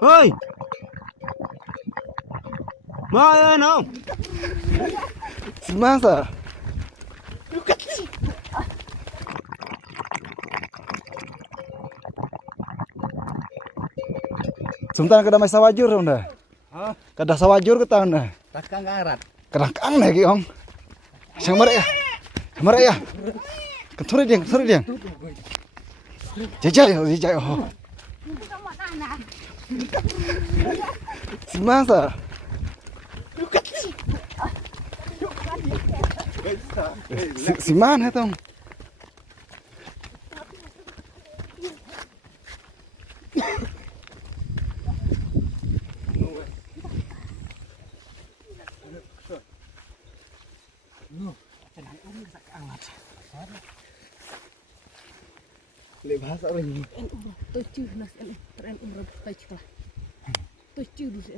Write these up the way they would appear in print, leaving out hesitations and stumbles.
Ơi, mai ơi không? Masa? Sebentar kada mai sawajur unda. Hah? Kada sawajur kita unda. Takkan ngarat. Kada kang lagi om. Sang mereka. Mereka. Ketori dia. Jajai oh. Masa? Si mana tong? Le bahasa orang. Tôi chưa là sẽ tren umur tay ceklah. Tôi chưa đi sẽ.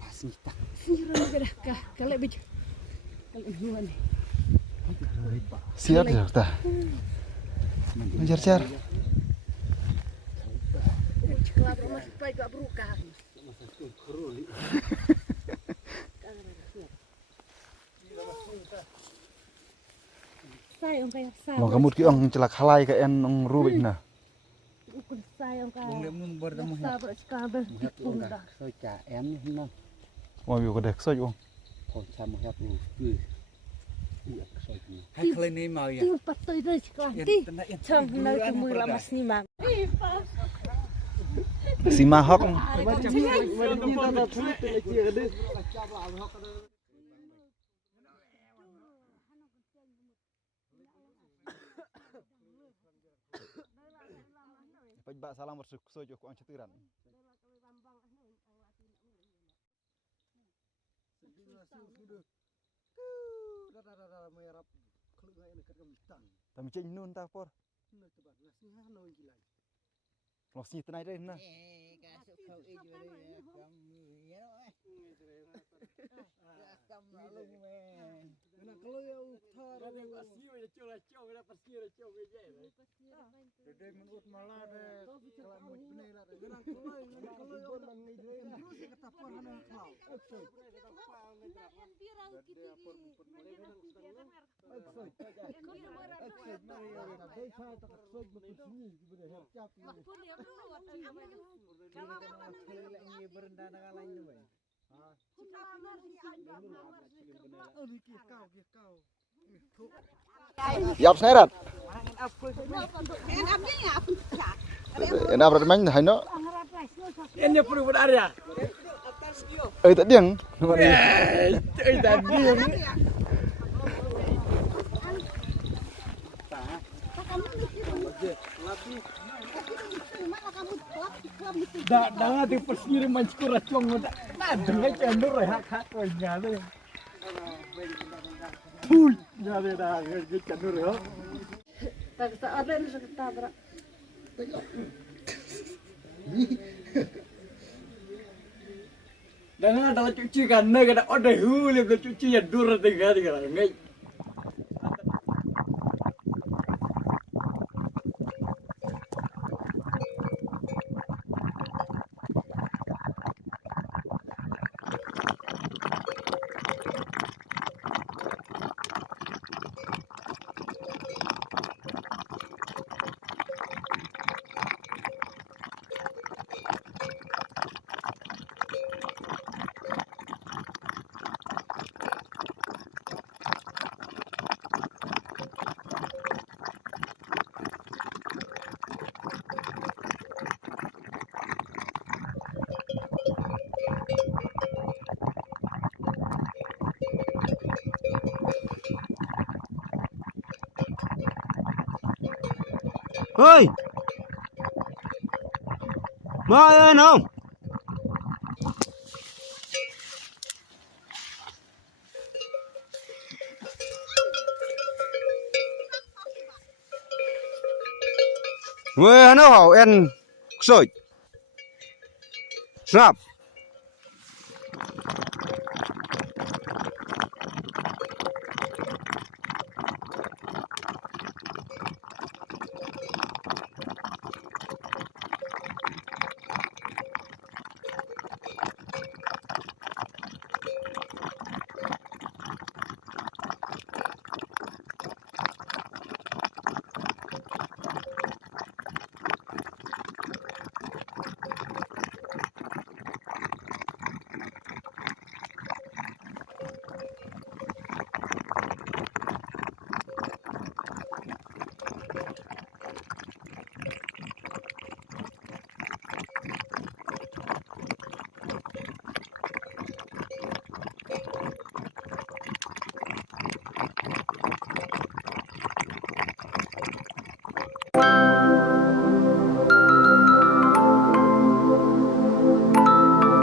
Pasti tak. Sira negara kah kalau bej. Kalau huan. Siap ya ta. Menjar-jar. Ceklah rumah tay gak berukah. Sayang kayak sayang. Mau kamu ki ong celak halai ka en ong rubik na. Ukun sayang kayak. Bung lem nun bertemu ya. Sabar ceklah berpunda. Soi cha em ni nang. Mau yo ka dek soj ong. Thôi cha mo hep lu cứ. Iya soi ni. Hai kali ni mau ya. Tiu patoi deh ceklah. Ti. Chang nai kemui lama sinimang. Si mahok. Pajba salam bersuk-soj ko ang cetiran. Tapi cing nun ta por. Los ni tenai deh na. Yap snerat. Enak berat main hai no. Ini perlu berada. Tak diang. Tadi. Dah di persir mancur racung muda. Nah, dengar cendur hak ko nyale. Puy, nyale dah cendur yo. Tak ada ni sekitar. Dengar dah cuci kan, nak ada hulu cuci ya dur tiga ngai. Ơi, mai ơi không? Người nó hảo en sợi snap